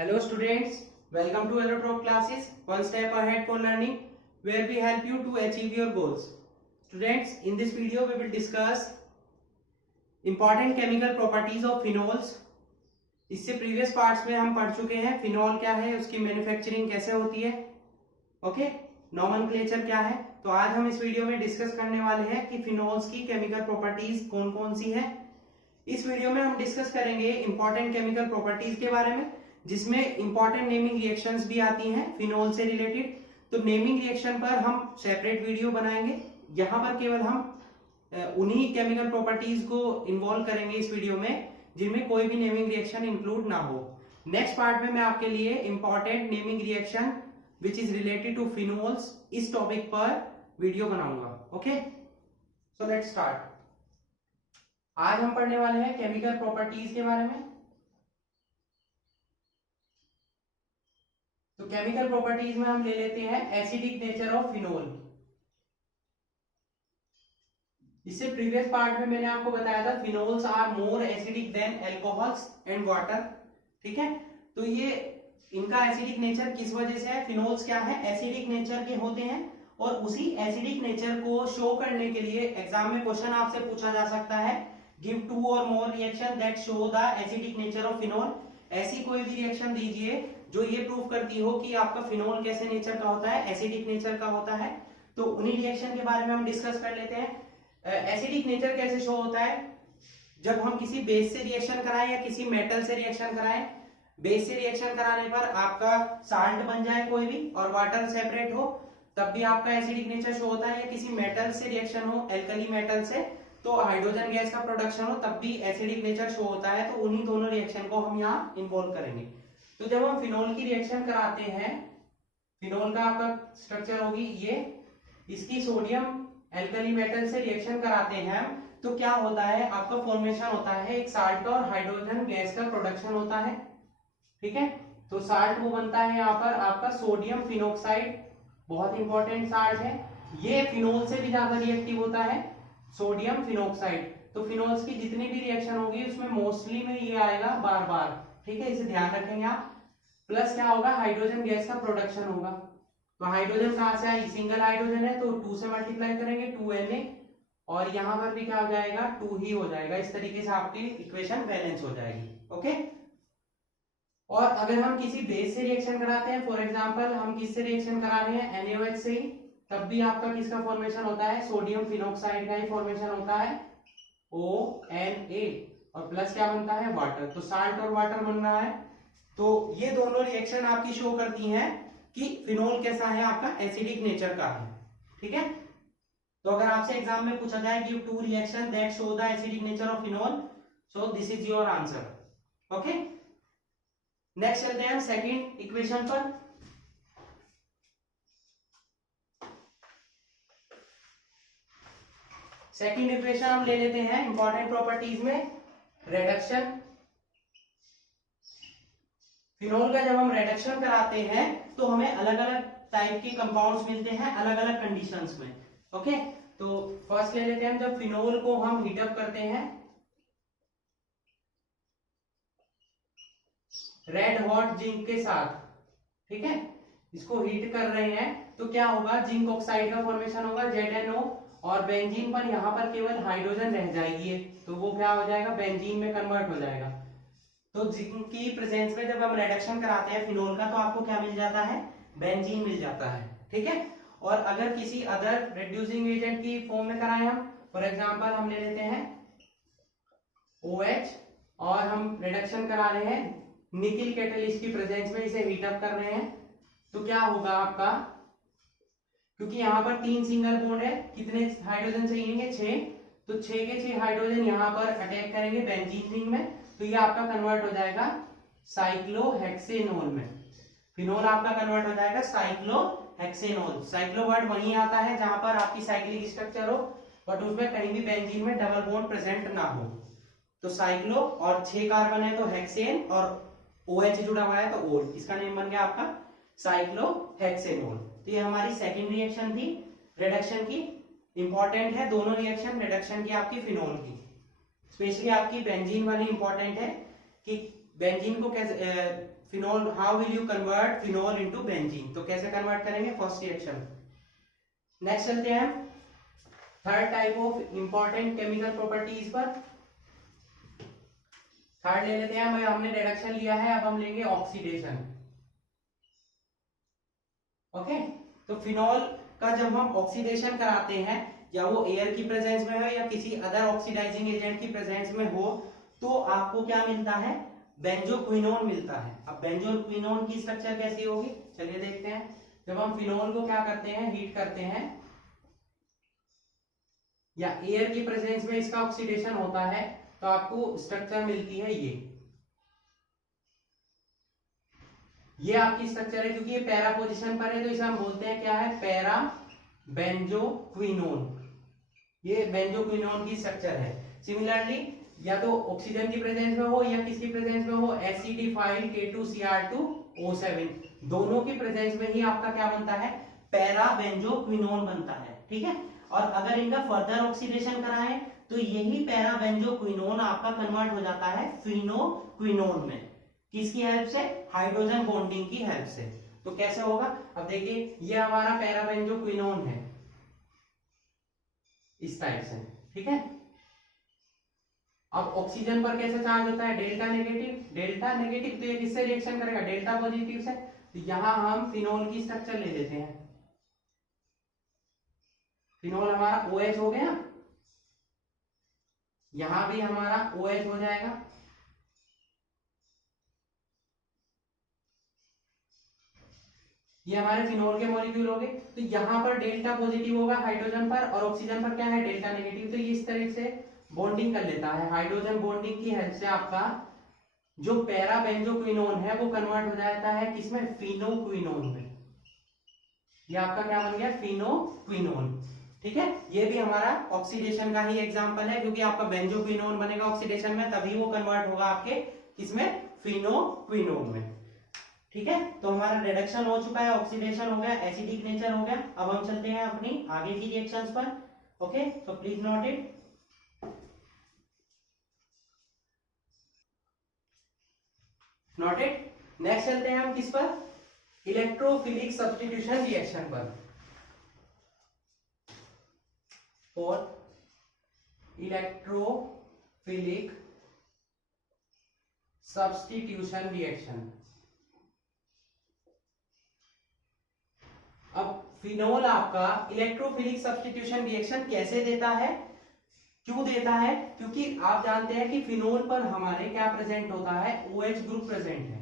Hello students, welcome to Allotrope classes, one step ahead for learning, where we help you to achieve your goals. Students, in this video we will discuss important chemical properties of phenols. इससे previous parts में हम पढ़ चुके हैं phenol क्या है, उसकी manufacturing कैसे होती है, ओके, नॉमेनक्लेचर क्या है। तो आज हम इस वीडियो में डिस्कस करने वाले हैं कि फिनोल्स की केमिकल प्रॉपर्टीज कौन कौन सी है। इस वीडियो में हम डिस्कस करेंगे इंपॉर्टेंट केमिकल प्रॉपर्टीज के बारे में, जिसमें इंपॉर्टेंट नेमिंग रिएक्शंस भी आती हैं फिनोल से रिलेटेड। तो नेमिंग रिएक्शन पर हम सेपरेट वीडियो बनाएंगे, यहाँ पर केवल हम उन्हीं केमिकल प्रॉपर्टीज को इन्वॉल्व करेंगे इस वीडियो में जिनमें कोई भी नेमिंग रिएक्शन इंक्लूड ना हो। नेक्स्ट पार्ट में मैं आपके लिए important naming reaction which is related to phenols इस टॉपिक पर वीडियो बनाऊंगा। Okay, so let's start. आज हम पढ़ने वाले हैं केमिकल प्रॉपर्टीज के बारे में। तो केमिकल प्रॉपर्टीज में हम ले लेते हैं एसिडिक नेचर ऑफ फिनोल। इससे प्रीवियस पार्ट में मैंने आपको बताया था phenols are more acidic than alcohols and water, ठीक है। तो ये इनका एसिडिक नेचर किस वजह से है, फिनोल्स क्या है, एसिडिक नेचर के होते हैं और उसी एसिडिक नेचर को शो करने के लिए एग्जाम में क्वेश्चन आपसे पूछा जा सकता है, गिव टू और more reaction that show the acidic nature of phenol. ऐसी कोई भी रिएक्शन दीजिए जो ये प्रूव करती हो कि आपका फिनोल कैसे नेचर का होता है, एसिडिक नेचर का होता है। तो उन्हीं रिएक्शन के बारे में हम डिस्कस कर लेते हैं। एसिडिक नेचर कैसे शो होता है, जब हम किसी बेस से रिएक्शन कराएं या किसी मेटल से रिएक्शन कराएं। बेस से रिएक्शन कराने पर आपका साल्ट बन जाए कोई भी और वाटर सेपरेट हो, तब भी आपका एसिडिक नेचर शो होता है। या किसी मेटल से रिएक्शन हो, एल्कली मेटल से, तो हाइड्रोजन गैस का प्रोडक्शन हो, तब भी एसिडिक नेचर शो होता है। तो उन्हीं दोनों रिएक्शन को हम यहाँ इन्वॉल्व करेंगे। तो जब हम फिनोल की रिएक्शन कराते हैं, फिनोल का आपका स्ट्रक्चर होगी ये, इसकी सोडियम एल्कली मेटल से रिएक्शन कराते हैं, तो क्या होता है, आपका फॉर्मेशन होता है एक साल्ट और हाइड्रोजन गैस का प्रोडक्शन होता है, ठीक है। तो साल्ट वो बनता है यहाँ पर आपका सोडियम फिनोक्साइड, बहुत इंपॉर्टेंट साल्ट है। ये फिनोल से भी ज्यादा रिएक्टिव होता है, सोडियम फिनोक्साइड। तो फिनोल्स की जितनी भी रिएक्शन होगी उसमें मोस्टली में ये आएगा बार बार, ठीक है, इसे ध्यान रखेंगे आप। प्लस क्या होगा, हाइड्रोजन गैस का प्रोडक्शन होगा। तो हाइड्रोजन कहां से आई, सिंगल हाइड्रोजन है तो 2 से मल्टीप्लाई करेंगे 2Na, और यहां पर भी क्या हो जाएगा, 2 ही हो जाएगा। इस तरीके से आपकी इक्वेशन बैलेंस हो जाएगी, ओके। और अगर हम किसी बेस से रिएक्शन कराते हैं, फॉर एग्जांपल हम किससे रिएक्शन करा रहे हैं, NaOH से ही, तब भी आपका किसका फॉर्मेशन होता है, सोडियम फिनोक्साइड का ही फॉर्मेशन होता है, ONA, और प्लस क्या बनता है, वाटर। तो साल्ट और वाटर बन रहा है। तो ये दोनों रिएक्शन आपकी शो करती हैं कि फिनोल कैसा है, आपका एसिडिक नेचर का है, ठीक है। तो अगर आपसे एग्जाम में पूछा जाए give 2 reaction that show the acidic nature of phenol, so this is your answer, okay. Next चलते हैं हम सेकंड इक्वेशन पर। सेकंड इक्वेशन हम ले लेते हैं इंपॉर्टेंट प्रॉपर्टीज में, रिडक्शन। फिनोल का जब हम रिडक्शन कराते हैं तो हमें अलग अलग टाइप के कंपाउंड्स मिलते हैं अलग अलग कंडीशंस में, ओके। तो फर्स्ट ले लेते हैं, जब फिनोल को हम हीटअप करते हैं रेड हॉट जिंक के साथ, ठीक है, इसको हीट कर रहे हैं, तो क्या होगा, जिंक ऑक्साइड का फॉर्मेशन होगा ZnO, और बेंजीन पर यहाँ पर केवल हाइड्रोजन रह जाएगी, तो वो क्या हो जाएगा, बेंजीन में कन्वर्ट हो जाएगा। तो जिंक की प्रेजेंस में जब हम रिडक्शन कराते हैं फिनोल का, तो आपको क्या मिल जाता है, बेंजीन मिल जाता है, ठीक है। और अगर किसी अदर रिड्यूसिंग एजेंट की फॉर्म में कराएं हम, फॉर एग्जांपल हम ले लेते हैं OH, और हम रिडक्शन करा रहे हैं निकिल कैटलिस्ट की प्रेजेंस में, इसे हीटअप कर रहे हैं, तो क्या होगा आपका, क्योंकि यहाँ पर 3 सिंगल बॉन्ड है, कितने हाइड्रोजन चाहिए, 6, तो 6 के 6 हाइड्रोजन यहाँ पर अटैक करेंगे बेंजीन रिंग में, तो ये आपका कन्वर्ट हो जाएगा साइक्लोहेक्सेनोल में। फिनोल आपका कन्वर्ट हो जाएगा साइक्लोहेक्सेनोल। साइक्लो वर्ड वहीं आता है जहां पर आपकी साइक्लिक स्ट्रक्चर हो, बट उसमें कहीं भी बेंजीन में डबल बॉन्ड प्रेजेंट ना हो। तो साइक्लो और 6 कार्बन है तो हेक्सेन, और OH जुड़ा हुआ है तो ओल, इसका नेम बन गया आपका साइक्लोहेक्सेनोल। तो ये हमारी सेकेंड रिएक्शन थी रिडक्शन की, इंपॉर्टेंट है दोनों रिएक्शन रिडक्शन की आपकी फिनोल की। स्पेशली आपकी बेंजीन वाली इंपॉर्टेंट है कि बेंजीन को कैसे phenol, how will you convert phenol into benzene, तो कैसे कन्वर्ट करेंगे, फर्स्ट रिएक्शन। नेक्स्ट चलते हैं third type of important chemical properties पर। थर्ड ले लेते हैं भाई, हमने रिडक्शन लिया है, अब हम लेंगे ऑक्सीडेशन। ओके, तो फिनोल का जब हम ऑक्सीडेशन कराते हैं, या वो एयर की प्रेजेंस में हो या किसी अदर ऑक्सीडाइजिंग एजेंट की प्रेजेंस में हो, तो आपको क्या मिलता है, बेंजोक्विनोन मिलता है। अब बेंजोक्विनोन की स्ट्रक्चर कैसी होगी, चलिए देखते हैं। जब हम फिनोल को क्या करते हैं, हीट करते हैं या एयर की प्रेजेंस में इसका ऑक्सीडेशन होता है, तो आपको स्ट्रक्चर मिलती है ये आपकी स्ट्रक्चर है। क्योंकि ये पैरा पोजीशन पर है तो इसे हम बोलते हैं क्या है, पैरा बेंजोक्विनोन। ये बेंजोक्विनोन की स्ट्रक्चर है। सिमिलरली या तो ऑक्सीजन की प्रेजेंस में हो या किसकी प्रेजेंस में हो, एसिडिफाइल K2Cr2O7, दोनों की प्रेजेंस में ही आपका क्या बनता है, पैरा बेंजोक्विनोन बनता है। ठीक है, और अगर इनका फर्दर ऑक्सीडेशन कराएं तो यही पैरा बेंजोक्विनोन आपका कन्वर्ट हो जाता है फिनोक्विनोन में। किसकी हेल्प से, हाइड्रोजन बॉन्डिंग की हेल्प से। तो कैसे होगा, अब देखिए ये हमारा पैरा बेंजोक्विनोन है इस टाइप से। ठीक है, अब ऑक्सीजन पर कैसे चार्ज होता है, डेल्टा नेगेटिव। डेल्टा नेगेटिव तो ये किससे रिएक्शन करेगा, डेल्टा पॉजिटिव से। तो यहां हम फिनोल की स्ट्रक्चर ले लेते हैं। फिनोल हमारा OH हो गया, यहां भी हमारा OH हो जाएगा। ये हमारे फिनोल के मॉलिक्यूल हो गए। तो यहां पर डेल्टा पॉजिटिव होगा हाइड्रोजन पर, और ऑक्सीजन पर क्या है, डेल्टा नेगेटिव। तो ये इस तरह से बॉन्डिंग कर लेता है। हाइड्रोजन बॉन्डिंग की हेल्प से आपका जो पैरा बेंजोक्विनोन है वो कन्वर्ट हो जाता है किसमें, फिनोक्विनोन में। ये आपका क्या बन गया, फिनोक्विनोन। ठीक है, ये भी हमारा ऑक्सीडेशन का ही एग्जांपल है, क्योंकि आपका बेंजोक्विनोन बनेगा ऑक्सीडेशन में, तभी वो कन्वर्ट होगा आपके किसमें, फिनोक्विनोन में। ठीक है, तो हमारा रिडक्शन हो चुका है, ऑक्सीडेशन हो गया, एसिडिक नेचर हो गया। अब हम चलते हैं अपनी आगे की रिएक्शंस पर। ओके, तो please note it. Note it. Next चलते हैं हम किस पर, इलेक्ट्रोफिलिक सब्स्टिट्यूशन रिएक्शन पर। और इलेक्ट्रोफिलिक सब्स्टिट्यूशन रिएक्शन। अब फिनोल आपका इलेक्ट्रोफिलिक सब्स्टिट्यूशन रिएक्शन कैसे देता है, क्यों देता है, क्योंकि आप जानते हैं कि फिनोल पर हमारे क्या प्रेजेंट होता है, OH ग्रुप प्रेजेंट है।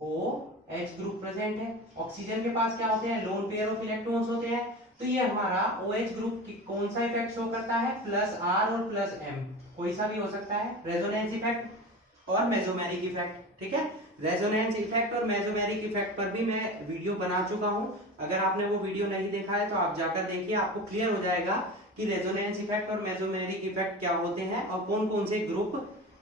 OH ग्रुप प्रेजेंट है। ऑक्सीजन के पास क्या होते हैं, लोन पेयर ऑफ इलेक्ट्रॉन्स होते हैं। तो ये हमारा OH ग्रुप कौन सा इफेक्ट शो करता है, +R और +M, कोई सा भी हो सकता है, रेजोनेंस इफेक्ट और मेसोमेरिक इफेक्ट। ठीक है, रेजोनेंस इफेक्ट और मेसोमेरिक इफेक्ट पर भी मैं वीडियो बना चुका हूं। अगर आपने वो वीडियो नहीं देखा है तो आप जाकर देखिए, आपको क्लियर हो जाएगा कि रेजोनेंस इफेक्ट और मेसोमेरिक इफेक्ट क्या होते हैं और कौन कौन से ग्रुप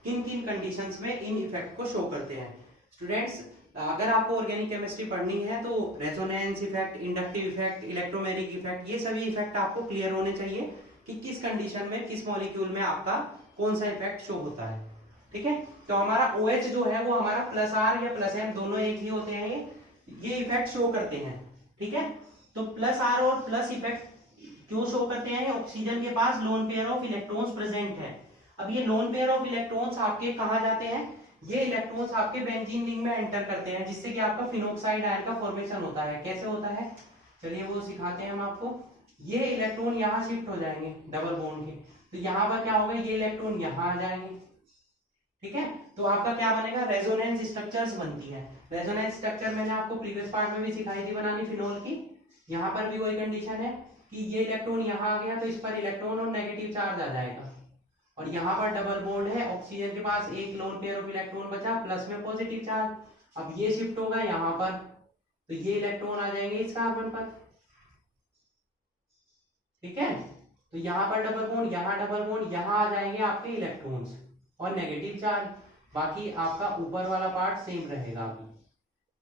किन किन कंडीशंस में इन इफेक्ट को शो करते हैं। स्टूडेंट्स, अगर आपको ऑर्गेनिक केमिस्ट्री पढ़नी है तो resonance effect, inductive effect, electromeric effect, ये सभी इफेक्ट आपको क्लियर होने चाहिए कि किस कंडीशन में, किस मॉलिक्यूल में आपका कौन सा इफेक्ट शो होता है। ठीक है, तो हमारा OH जो है वो हमारा +R या +M दोनों एक ही होते हैं, ये इफेक्ट शो करते हैं। ठीक है, तो +R और प्लस इफेक्ट क्यों शो करते हैं, ऑक्सीजन के पास lone pair of electrons present है। अब ये लोन पेयर ऑफ इलेक्ट्रॉन्स आपके कहां जाते हैं, ये इलेक्ट्रॉन्स आपके बेंजीन रिंग में एंटर करते हैं, जिससे कि आपका फिनोक्साइड आयन का फॉर्मेशन होता है। कैसे होता है, चलिए वो सिखाते हैं हम आपको। ये इलेक्ट्रॉन यहाँ शिफ्ट हो जाएंगे डबल बॉन्ड के, तो यहाँ पर क्या होगा, ये इलेक्ट्रॉन यहाँ आ जाएंगे। ठीक है, तो आपका क्या बनेगा, रेजोनेंस स्ट्रक्चर्स बनती है। रेजोनेंस स्ट्रक्चर मैंने आपको प्रीवियस पार्ट में भी सिखाई थी बनानी फिनोल की। यहाँ पर भी वही कंडीशन है कि ये इलेक्ट्रॉन यहाँ आ गया तो इस पर इलेक्ट्रॉन और नेगेटिव चार्ज आ जाएगा, और यहाँ पर डबल बॉन्ड है, ऑक्सीजन के पास एक लोन पेयर ऑफ इलेक्ट्रॉन बचा प्लस में पॉजिटिव चार्ज। अब ये शिफ्ट होगा यहाँ पर, तो ये इलेक्ट्रॉन आ जाएंगे इस कार्बन पर। ठीक है, तो यहाँ पर डबल बॉन्ड, यहाँ डबल बॉन्ड, यहाँ आ जाएंगे आपके इलेक्ट्रॉन्स और नेगेटिव चार्ज। बाकी आपका ऊपर वाला पार्ट सेम रहेगा अभी।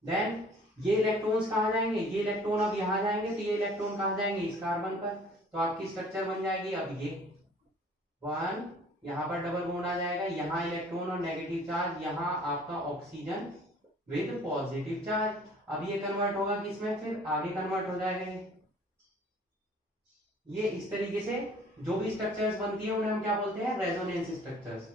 देन ये इलेक्ट्रॉन्स कहाँ जाएंगे, ये इलेक्ट्रॉन अब यहाँ जाएंगे, तो ये इलेक्ट्रॉन कहाँ जाएंगे, इस कार्बन पर। तो आपकी स्ट्रक्चर बन जाएगी अब ये 1 यहाँ पर डबल बॉन्ड आ जाएगा, यहाँ इलेक्ट्रॉन और नेगेटिव चार्ज, यहाँ आपका ऑक्सीजन विद पॉजिटिव चार्ज। अब ये कन्वर्ट होगा किसमें, फिर आगे कन्वर्ट हो जाएगा ये इस तरीके से जो भी स्ट्रक्चर्स बनती है उन्हें हम क्या बोलते हैं, रेजोनेंस स्ट्रक्चर्स।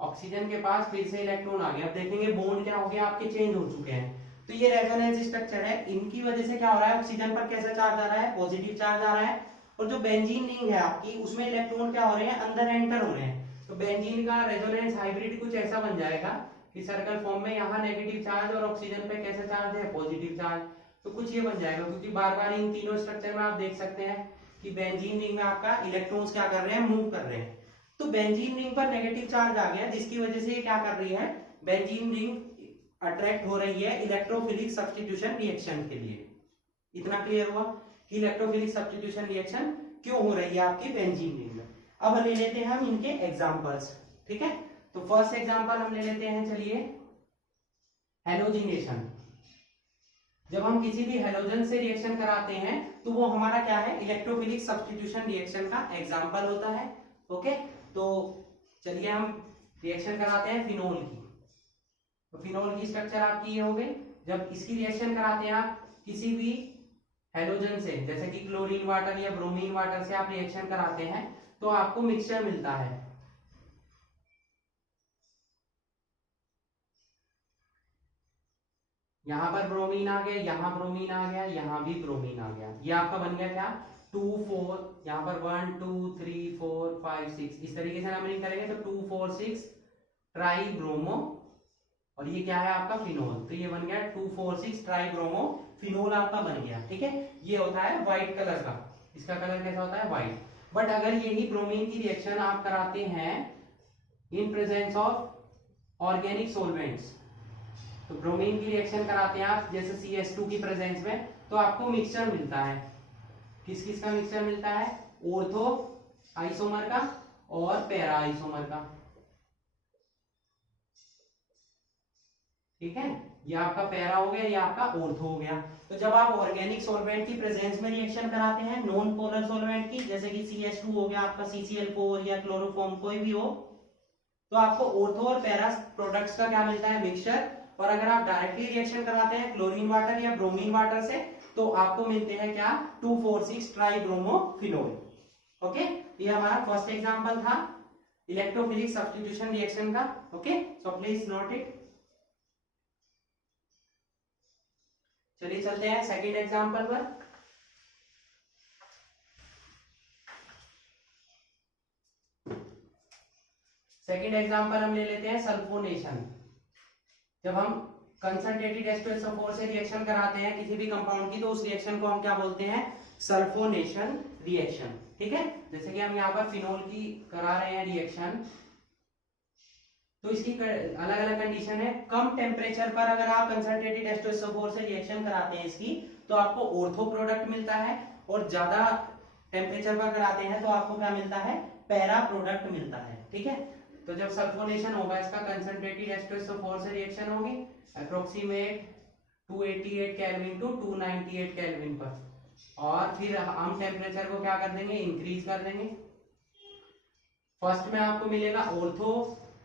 ऑक्सीजन के पास फिर से इलेक्ट्रॉन आ गया, अब देखेंगे बॉन्ड क्या हो गया, आपके चेंज हो चुके हैं। तो ये रेजोनेंस स्ट्रक्चर है, इनकी वजह से क्या हो रहा है, ऑक्सीजन पर कैसा चार्ज आ रहा है, पॉजिटिव चार्ज आ रहा है। और जो बेंजीन रिंग है आपकी, उसमें इलेक्ट्रॉन क्या हो रहे हैं, अंदर एंटर हो रहे हैं। तो बेंजीन का रेजोनेंस हाइब्रिड कुछ ऐसा बन जाएगा कि सर्कल फॉर्म में यहाँ नेगेटिव चार्ज और ऑक्सीजन पे कैसा चार्ज है, पॉजिटिव चार्ज। तो कुछ ये बन जाएगा, क्योंकि बार बार इन तीनों स्ट्रक्चर में आप देख सकते हैं कि बेंजीन रिंग में आपका इलेक्ट्रॉन्स क्या कर रहे हैं, मूव कर रहे हैं। तो बेंजीन रिंग पर नेगेटिव चार्ज आ गया, जिसकी वजह से ये क्या कर रही है, बेंजीन रिंग अट्रैक्ट हो रही है इलेक्ट्रोफिलिक सब्स्टिट्यूशन रिएक्शन के लिए। इतना क्लियर हुआ कि इलेक्ट्रोफिलिक सब्स्टिट्यूशन रिएक्शन क्यों हो रही है आपकी बेंजीन रिंग में। अब ले लेते हैं हम इनके एग्जांपल्स, ठीक है। तो फर्स्ट एग्जांपल हम ले लेते हैं, चलिए, हैलोजिनेशन। जब हम किसी भी हैलोजन से रिएक्शन कराते हैं तो वो हमारा क्या है, इलेक्ट्रोफिलिक सब्स्टिट्यूशन रिएक्शन का एग्जांपल होता है। ओके, तो चलिए हम रिएक्शन कराते हैं फिनोल की। तो फिनोल की स्ट्रक्चर आपकी ये हो गई। जब इसकी रिएक्शन कराते हैं आप किसी भी हैलोजन से, जैसे कि क्लोरीन वाटर या ब्रोमीन वाटर से आप रिएक्शन कराते हैं, तो आपको मिक्सचर मिलता है। यहां पर ब्रोमीन आ गया, यहां ब्रोमीन आ गया, यहां भी ब्रोमीन आ गया। ये आपका बन गया क्या, 2 4, यहाँ पर 1 2 3 4 5 6, इस तरीके से नंबरिंग करेंगे तो 2 4 6 ट्राई ब्रोमो, और ये क्या है आपका फिनोल। तो ये बन गया 2 4 6 ट्राई ब्रोमो फिनोल आपका बन गया, ठीक है। ये होता है व्हाइट कलर का, इसका कलर कैसा होता है, व्हाइट। बट अगर यही ब्रोमीन की रिएक्शन आप कराते हैं in presence of organic solvents, तो ब्रोमीन की रिएक्शन कराते हैं आप जैसे CH2 की प्रेजेंस में, तो आपको मिक्सचर मिलता है। किस किस का मिक्सचर मिलता है, ऑर्थो आइसोमर का और पैरा आइसोमर का, ठीक है। ये आपका पैरा हो गया, ये आपका ऑर्थो हो गया। तो जब आप ऑर्गेनिक सॉल्वेंट की प्रेजेंस में रिएक्शन कराते हैं नॉन पोलर सॉल्वेंट की, जैसे कि CH2 हो गया आपका, CCl4 या क्लोरोफॉर्म कोई भी हो, तो आपको ऑर्थो और पैरा प्रोडक्ट्स का क्या मिलता है, मिक्सचर। और अगर आप डायरेक्टली रिएक्शन कराते हैं क्लोरीन वाटर या ब्रोमीन वाटर से, तो आपको मिलते हैं क्या, 2 4 6 ट्राई ब्रोमो फिनोल। ओके, ये हमारा फर्स्ट एग्जांपल था इलेक्ट्रोफिलिक सब्स्टिट्यूशन रिएक्शन का। Okay, so please note it. चलिए चलते हैं सेकंड एग्जांपल पर। सेकंड एग्जांपल हम ले लेते हैं सल्फोनेशन। जब हम कंसंट्रेटेड H2SO4 से रिएक्शन कराते हैं किसी भी कंपाउंड की, तो उस रिएक्शन को हम क्या बोलते हैं, सल्फोनेशन रिएक्शन, ठीक है। जैसे कि हम यहाँ पर फिनोल की करा रहे हैं रिएक्शन, तो इसकी अलग अलग कंडीशन है। कम टेम्परेचर पर अगर आप कंसंट्रेटेड H2SO4 से रिएक्शन कराते हैं इसकी, तो आपको ऑर्थो प्रोडक्ट मिलता है, और ज्यादा टेम्परेचर पर कराते हैं तो आपको क्या मिलता है, पैरा प्रोडक्ट मिलता है, ठीक है। तो जब सल्फोनेशन होगा इसका, कंसंट्रेटेड H2SO4 से रिएक्शन होगी अप्रोक्सीमेट 288 केल्विन टू 298 केल्विन पर, और फिर हम टेम्परेचर को क्या कर देंगे, इंक्रीज कर देंगे। फर्स्ट में आपको मिलेगा ऑर्थो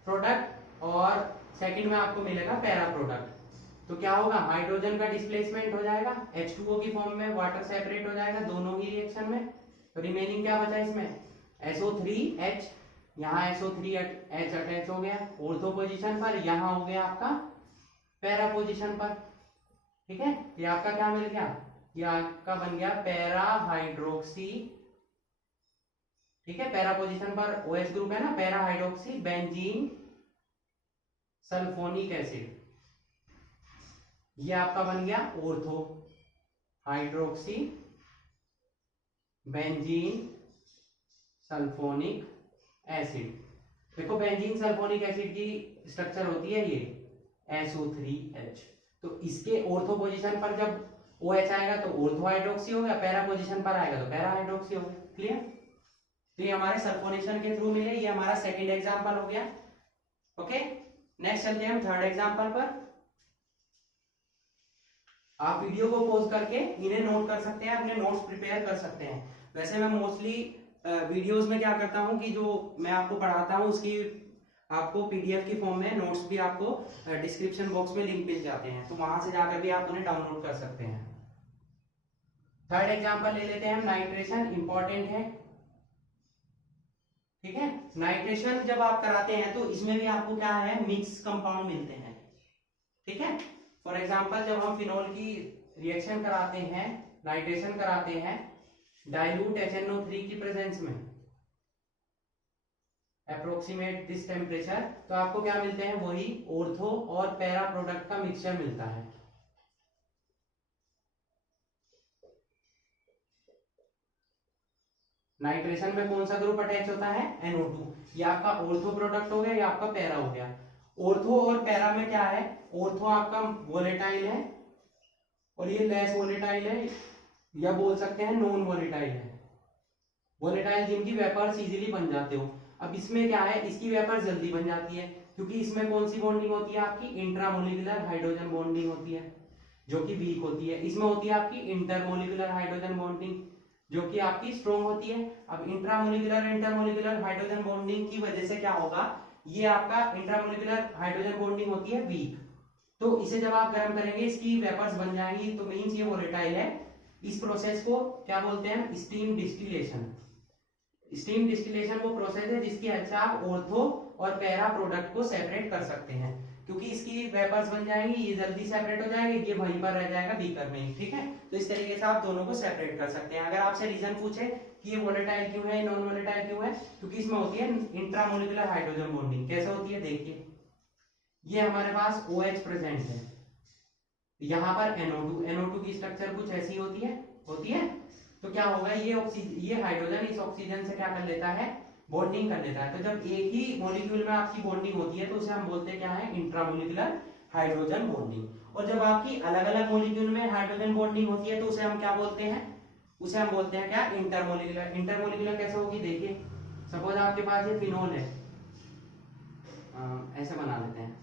प्रोडक्ट और सेकंड में आपको मिलेगा पैरा प्रोडक्ट। तो क्या होगा, हाइड्रोजन का डिस्प्लेसमेंट हो जाएगा, H2O की फॉर्म में वाटर सेपरेट हो जाएगा दोनों ही रिएक्शन में। तो रिमेनिंग क्या बचा इसमें, SO3H, यहाँ SO3H अटैच हो गया ऑर्थो पोजीशन पर, यहाँ हो गया आपका पैरा पोजीशन पर, ठीक है। ये आपका क्या मिल गया, ये आपका बन गया पैरा हाइड्रोक्सी, ठीक है। पैरा पोजीशन पर OH ग्रुप है ना, para hydroxy benzene sulphonic acid, ये आपका बन गया ortho hydroxy benzene sulphonic acid. देखो बेंजीन सल्फोनिक एसिड की स्ट्रक्चर होती है ये SO3H। तो इसके ऑर्थो पोजीशन पर जब OH आएगा तो ऑर्थो हाइड्रोक्सी हो गया, पैरा पोजीशन पर आएगा तो पैरा हाइड्रोक्सी हो गया। क्लियर। तो ये हमारे सल्फोनेशन के थ्रू मिले, ये हमारा सेकंड एग्जांपल हो गया। ओके, नेक्स्ट चलते हैं हम थर्ड एग्जांपल पर। आप वीडियो को पॉज करके इन्हें नोट कर सकते हैं, अपने नोट्स प्रिपेयर कर सकते हैं। वैसे मैं मोस्टली वीडियोस में क्या करता हूँ कि जो मैं आपको पढ़ाता हूँ उसकी आपको पीडीएफ की फॉर्म में नोट्स भी आपको डिस्क्रिप्शन बॉक्स में लिंक मिल जाते हैं, तो वहां से जाकर भी आप उन्हें डाउनलोड कर सकते हैं। थर्ड एग्जांपल ले लेते हैं हम, नाइट्रेशन इंपॉर्टेंट है, ठीक है। नाइट्रेशन जब आप कराते हैं तो इसमें भी आपको क्या है, मिक्स कंपाउंड मिलते हैं, ठीक है। फॉर एग्जांपल जब हम फिनोल की रिएक्शन कराते हैं, नाइट्रेशन कराते हैं डाइल्यूट HNO3 की प्रेजेंस में, अप्रोक्सीमेट दिस टेम्परेचर, तो आपको क्या मिलते हैं, वही ऑर्थो और पैरा प्रोडक्ट का मिक्सचर मिलता है। नाइट्रेशन में कौन सा ग्रुप अटैच होता है, NO2, ये आपका ऑर्थो प्रोडक्ट हो गया, ये आपका पैरा हो गया। ऑर्थो और पैरा में क्या है, ऑर्थो आपका वोलेटाइल है और ये लेस वोलेटाइल है, या बोल सकते हैं नॉन वोलेटाइल है। वोलेटाइल जिनकी वेपर्स इजीली बन जाते हो। अब इसमें क्या है, इसकी वेपर जल्दी बन जाती है क्योंकि इसमें कौन सी बॉन्डिंग होती है आपकी, इंट्रामोलिकुलर हाइड्रोजन बॉन्डिंग होती है जो कि वीक होती है। इसमें होती है आपकी इंटरमोलिकुलर हाइड्रोजन बॉन्डिंग जो कि आपकी स्ट्रॉन्ग होती है। अब इंट्रामोलिकुलर इंटरमोलिकुलर हाइड्रोजन बॉन्डिंग की वजह से क्या होगा, ये आपका इंट्रामोलिकुलर हाइड्रोजन बॉन्डिंग होती है वीक, तो इसे जब आप गर्म करेंगे इसकी वेपर्स बन जाएंगी, तो मींस ये वोलेटाइल है। इस प्रोसेस को क्या बोलते हैं, स्टीम डिस्टिलेशन। स्टीम डिस्टिलेशन वो प्रोसेस है जिसकी हेल्प से आप ऑर्थो और पैरा प्रोडक्ट को सेपरेट कर सकते हैं, क्योंकि इसकी वेपर्स बन जाएंगी, ये जल्दी सेपरेट हो जाएंगे, ये वहीं पर रह जाएगा बीकर में ही, ठीक है। तो इस तरीके से आप दोनों को सेपरेट कर सकते हैं। अगर आपसे रीजन पूछे कि ये वोलेटाइल क्यों है, नॉन वोलेटाइल क्यों है, क्योंकि इसमें होती है इंट्रामोलिकुलर हाइड्रोजन बॉन्डिंग। कैसे होती है, देखिए ये हमारे पास OH प्रेजेंट है, यहाँ पर NO2 की स्ट्रक्चर कुछ ऐसी होती है। तो क्या होगा, ये हाइड्रोजन इस ऑक्सीजन से क्या कर लेता है, बॉन्डिंग कर लेता है। तो जब एक ही मॉलिक्यूल में आपकी बॉन्डिंग होती है तो उसे हम बोलते हैं क्या है, इंट्रामोलिकुलर हाइड्रोजन बॉन्डिंग। और जब आपकी अलग अलग मॉलिक्यूल में हाइड्रोजन बॉन्डिंग होती है तो उसे हम क्या बोलते हैं, उसे हम बोलते हैं क्या, इंटरमोलिकुलर। इंटरमोलिकुलर कैसे होगी, देखिए सपोज आपके पास ये फिनोल है, ऐसे बना लेते हैं,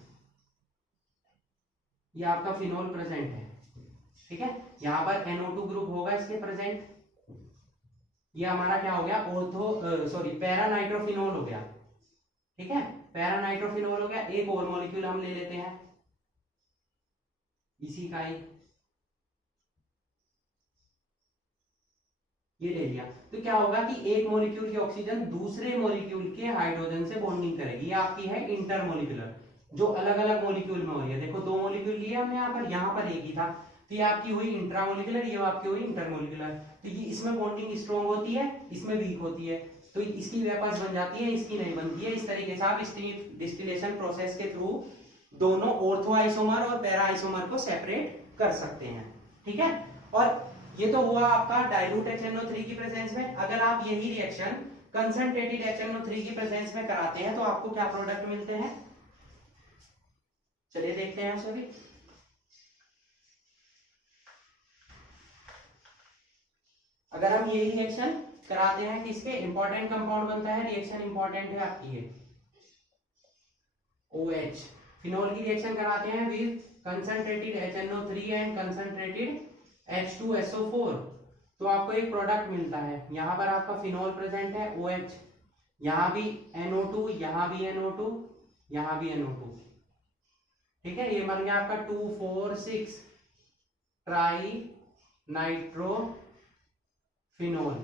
ये आपका फिनोल प्रेजेंट है, ठीक है। यहाँ पर NO2 ग्रुप होगा इसके प्रेजेंट, ये हमारा क्या हो गया, पैरा नाइट्रोफिनोल हो गया, ठीक है। पैरा नाइट्रोफिनोल हो गया। एक और मॉलिक्यूल हम ले लेते हैं इसी का ही, ये ले लिया। तो क्या होगा कि एक मॉलिक्यूल की ऑक्सीजन दूसरे मॉलिक्यूल के हाइड्रोजन से बॉन्डिंग करेगी, ये आपकी है इंटरमोलिकुलर, जो अलग अलग मॉलिक्यूल में हो रही है। देखो दो मॉलिक्यूल लिए हमने यहाँ पर एक ही था, तो ये आपकी हुई इंट्रामोलिकुलर, ये आपकी हुई इंटरमोलिकुलर। तो ये इसमें बॉन्डिंग स्ट्रॉन्ग होती है, इसमें वीक होती है, तो इसकी वेपर्स बन जाती है, इसकी नहीं बनती है। इस तरीके से आप स्टीम डिस्टिलेशन प्रोसेस के थ्रू दोनों ऑर्थो आइसोमर और पैरा आइसोमर को सेपरेट कर सकते हैं, ठीक है। और ये तो हुआ आपका डाइल्यूट HNO3 की प्रेजेंस में। अगर आप यही रिएक्शन कंसंट्रेटेड HNO3 की प्रेजेंस में कराते हैं तो आपको क्या प्रोडक्ट मिलते हैं, चलिए देखते हैं उसे भी। अगर हम यही रिएक्शन कराते हैं किसके, इंपॉर्टेंट कंपाउंड बनता है, रिएक्शन इंपॉर्टेंट है आपकी ये OH, फिनोल की रिएक्शन कराते हैं with concentrated HNO3 and concentrated H2SO4, तो आपको एक प्रोडक्ट मिलता है। यहाँ पर आपका फिनोल प्रेजेंट है OH, यहाँ भी NO2, यहाँ भी NO2, यहाँ भी NO2, ठीक है। ये बन गया आपका 2,4,6 ट्राई नाइट्रो फिनोल,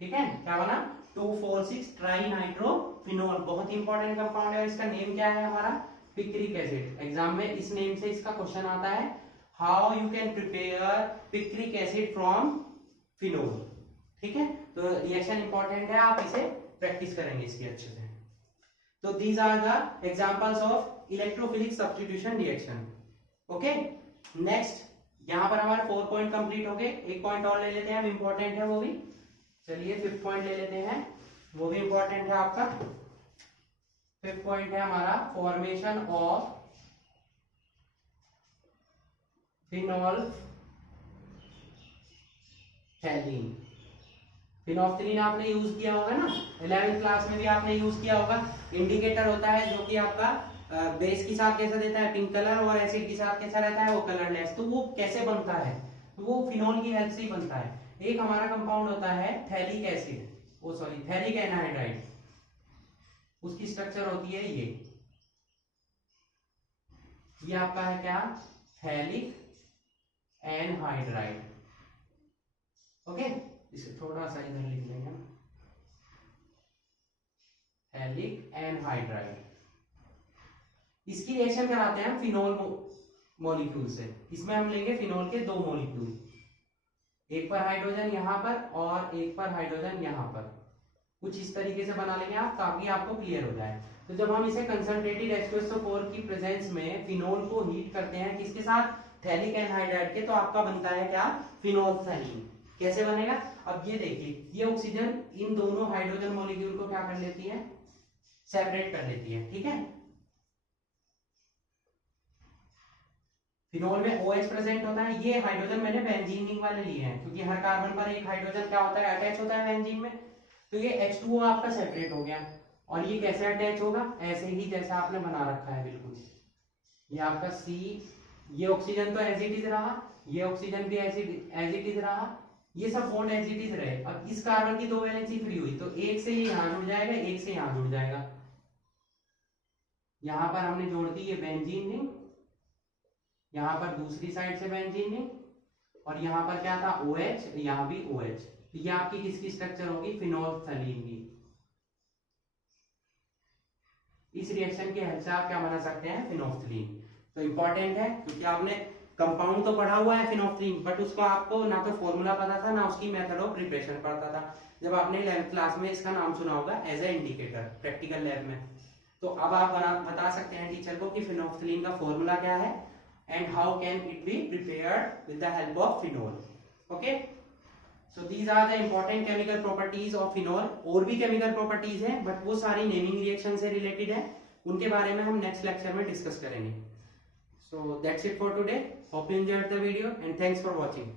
ठीक है। क्या बना, 2,4,6 ट्राई नाइट्रो फिनोल। बहुत इंपॉर्टेंट कंपाउंड है, इसका नेम क्या है हमारा, पिक्रिक एसिड। एग्जाम में इस नेम से इसका क्वेश्चन आता है, how you can prepare picric acid from phenol, ठीक है। तो रिएक्शन इंपॉर्टेंट है, आप इसे प्रैक्टिस करेंगे इसकी अच्छे से। तो these are the examples of electrophilic substitution reaction, okay. Next, यहां पर हमारे 4 पॉइंट कंप्लीट हो गए। एक पॉइंट और ले लेते हैं हम, इंपॉर्टेंट है वो भी। चलिए 5th पॉइंट ले लेते हैं, वो भी इंपॉर्टेंट है आपका। 5th पॉइंट है हमारा फॉर्मेशन ऑफ फिनोल थैलीन। फिनोफ्थलीन आपने यूज किया होगा ना, 11th क्लास में भी आपने यूज किया होगा। इंडिकेटर होता है जो कि आपका बेस के साथ कैसा देता है, पिंक कलर, और एसिड के साथ कैसा रहता है, वो कलरलेस। तो वो कैसे बनता है, तो वो फिनोल की हेल्प से ही बनता है। एक हमारा कंपाउंड होता है थैलिक एसिड, ओ सॉरी थैलिक एनहाइड्राइड, उसकी स्ट्रक्चर होती है ये आपका है क्या, थैलिक एनहाइड्राइड। ओके, इसे थोड़ा सा इधर लिख लेंगे, थैलिक एनहाइड्राइड। इसकी रिएक्शन कराते हैं हम फिनोल मॉलिक्यूल से। इसमें हम लेंगे फिनोल के 2 मॉलिक्यूल, एक पर हाइड्रोजन यहाँ पर और एक पर हाइड्रोजन यहाँ पर, कुछ इस तरीके से बना लेंगे आप, ताकि आपको क्लियर हो जाए। तो जब हम इसे कंसंट्रेटेड H2SO4 की प्रेजेंस में फिनोल को हीट करते हैं किसके साथ, थैलिक एनहाइड्राइड के, तो आपका बनता है क्या, फिनोल्फथालीन। कैसे बनेगा, अब ये देखिए, ये ऑक्सीजन इन दोनों हाइड्रोजन मॉलिक्यूल को क्या कर लेती है, सेपरेट कर लेती है, ठीक है। फिनोल में OH प्रेजेंट होता है। ये हाइड्रोजन मैंने बेंजीन रिंग वाले लिए हैं, क्योंकि हर कार्बन पर एक हाइड्रोजन क्या होता है, अटैच होता है बेंजीन में। तो ये H2O आपका सेपरेट हो गया, और ये कैसे अटैच होगा, ऐसे ही जैसा आपने बना रखा है बिल्कुल। ये आपका C, ये ऑक्सीजन तो एज इट इज रहा, ये ऑक्सीजन भी एज इट इज रहा, ये सब बॉन्ड एज इट इज रहे। अब इस कार्बन की 2 वैलेंसी फ्री हुई, तो एक से ये यहाँ जुड़ जाएगा, एक से यहाँ जुड़ जाएगा। यहाँ पर हमने जोड़ दी ये बेंजीन रिंग, यहाँ पर दूसरी साइड से बेंजीन रिंग, और यहाँ पर क्या था, OH, यहाँ भी OH। तो ये आपकी किसकी स्ट्रक्चर होगी, फिनोल्फथालीन की। इस रिएक्शन की हेल्प से आप क्या बना सकते हैं, फिनोल्फथालीन। तो इंपॉर्टेंट है, क्योंकि आपने कंपाउंड तो पढ़ा हुआ है फिनोल्फथालीन, बट उसको आपको ना तो फॉर्मूला पता था, ना उसकी मेथड ऑफ प्रिपरेशन पता था। जब आपने 11th क्लास में इसका नाम सुना होगा as a indicator practical lab में। तो अब आप बता सकते हैं टीचर को कि फिनोल्फथालीन का फॉर्मूला क्या है and how can it be prepared with the help of phenol. Okay, so these are the important chemical properties of phenol. और भी chemical properties हैं, but वो सारी naming reaction से related है, उनके बारे में हम next lecture में discuss करेंगे. So that's it for today. Hope you enjoyed the video and thanks for watching.